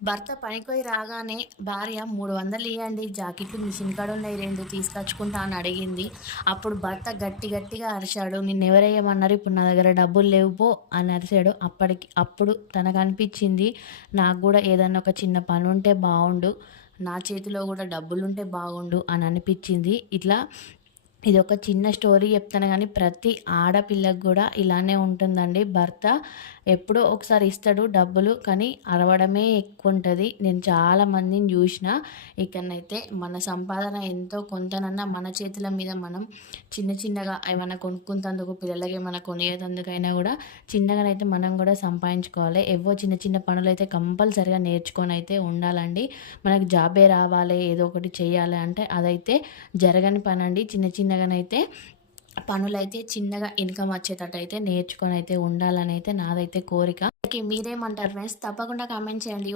భర్త పనికిపోయి రాగానే భార్య 300 ఇయ్యండి జాకెట్లు మిషన్ కాడున్నాయి 2 తీసుకొచ్చుకుంటా అని అడిగింది. అప్పుడు భర్త గట్టి గట్టిగా అరిచాడు. నిన్నెవరేయమన్నారు? ఇప్పుడు నా దగ్గర డబ్బులు లేవు పో అని అరిచాడు. అప్పుడు తనకనిపించింది నాకు గూడా ఏదన్నా ఒక చిన్న పనుంటే బావుండు. నా చేతిలో గూడా డబ్బులుంటే బాగుండు అని అనిపించింది. ఇదొక చిన్న స్టోరీ చెప్తాను గానీ, ప్రతి ఆడపిల్లకు గూడా ఇలానే ఉంటుందండి. భర్త ఎప్పుడో ఒకసారి ఇస్తాడు డబ్బులు, కానీ అరవడమే ఎక్కువుంటది. నేను చాలా మందిని జూషిన. ఇకనైతే మన సంపాదన ఎంతో కొంతనన్నా మన చేతుల మీద మనం చిన్న చిన్నగా ఏమన్నా కొనుక్కుంటందుకు, పిల్లలకేమన్నా కొనియేతందుకైనా గూడా చిన్నగానైతే మనం గూడా సంపాదించుకోవాలి. ఏవో చిన్న చిన్న పనులైతే కంపల్సరీగా నేర్చుకొనైతే ఉండాలండి. మనకు జాబే రావాలి, ఏదో ఒకటి చేయాలి అంటే అదైతే జరగని పనండి. చిన్న చిన్నగానైతే పనులైతే చిన్నగా ఇన్‌కమ్ వచ్చేటట్టయితే నేర్చుకొనైతే ఉండాలనైతే నాదైతే కోరిక. మీరేమంటారు ఫ్రెండ్స్? తప్పకుండా కామెంట్ చేయండి.